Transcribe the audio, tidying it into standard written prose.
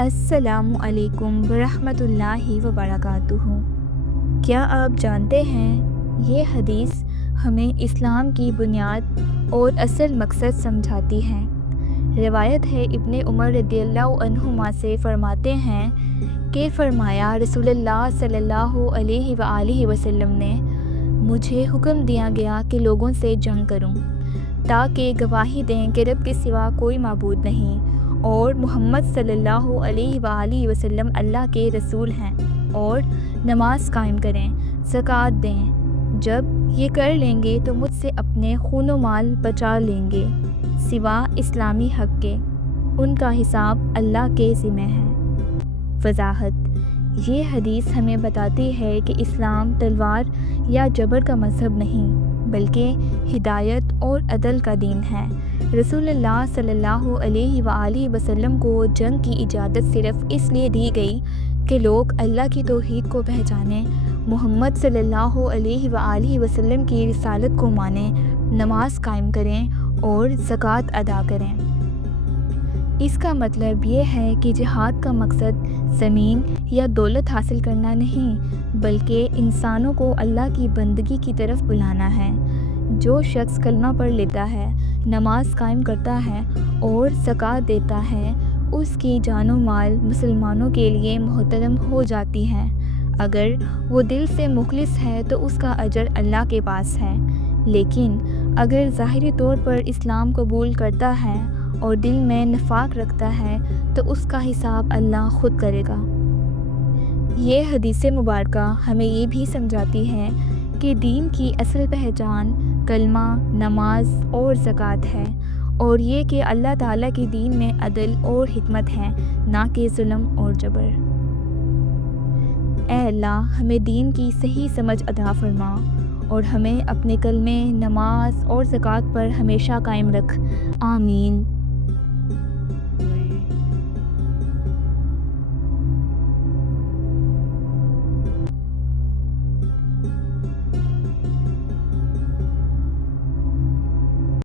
السلام علیکم ورحمۃ اللہ وبرکاتہ۔ کیا آپ جانتے ہیں یہ حدیث ہمیں اسلام کی بنیاد اور اصل مقصد سمجھاتی ہے۔ روایت ہے ابن عمر رضی اللہ عنہما سے، فرماتے ہیں کہ فرمایا رسول اللہ صلی اللہ علیہ وآلہ وسلم نے مجھے حکم دیا گیا کہ لوگوں سے جنگ کروں تاکہ گواہی دیں کہ رب کے سوا کوئی معبود نہیں اور محمد صلی اللہ علیہ وآلہ وسلم اللہ کے رسول ہیں، اور نماز قائم کریں، زکوٰۃ دیں۔ جب یہ کر لیں گے تو مجھ سے اپنے خون و مال بچا لیں گے سوا اسلامی حق کے، ان کا حساب اللہ کے ذمہ ہے۔ وضاحت: یہ حدیث ہمیں بتاتی ہے کہ اسلام تلوار یا جبر کا مذہب نہیں بلکہ ہدایت اور عدل کا دین ہے۔ رسول اللہ صلی اللہ علیہ وآلہ وسلم کو جنگ کی اجازت صرف اس لیے دی گئی کہ لوگ اللہ کی توحید کو پہچانیں، محمد صلی اللہ علیہ وآلہ وسلم کی رسالت کو مانیں، نماز قائم کریں اور زکوٰۃ ادا کریں۔ اس کا مطلب یہ ہے کہ جہاد کا مقصد زمین یا دولت حاصل کرنا نہیں بلکہ انسانوں کو اللہ کی بندگی کی طرف بلانا ہے۔ جو شخص کلمہ پڑھ لیتا ہے، نماز قائم کرتا ہے اور زکوٰۃ دیتا ہے، اس کی جان و مال مسلمانوں کے لیے محترم ہو جاتی ہے۔ اگر وہ دل سے مخلص ہے تو اس کا اجر اللہ کے پاس ہے، لیکن اگر ظاہری طور پر اسلام قبول کرتا ہے اور دل میں نفاق رکھتا ہے تو اس کا حساب اللہ خود کرے گا۔ یہ حدیث مبارکہ ہمیں یہ بھی سمجھاتی ہے کہ دین کی اصل پہچان کلمہ، نماز اور زکوٰۃ ہے، اور یہ کہ اللہ تعالیٰ کے دین میں عدل اور حکمت ہے، نہ کہ ظلم اور جبر۔ اے اللہ، ہمیں دین کی صحیح سمجھ عطا فرما اور ہمیں اپنے کلمے، نماز اور زکوٰۃ پر ہمیشہ قائم رکھ۔ آمین۔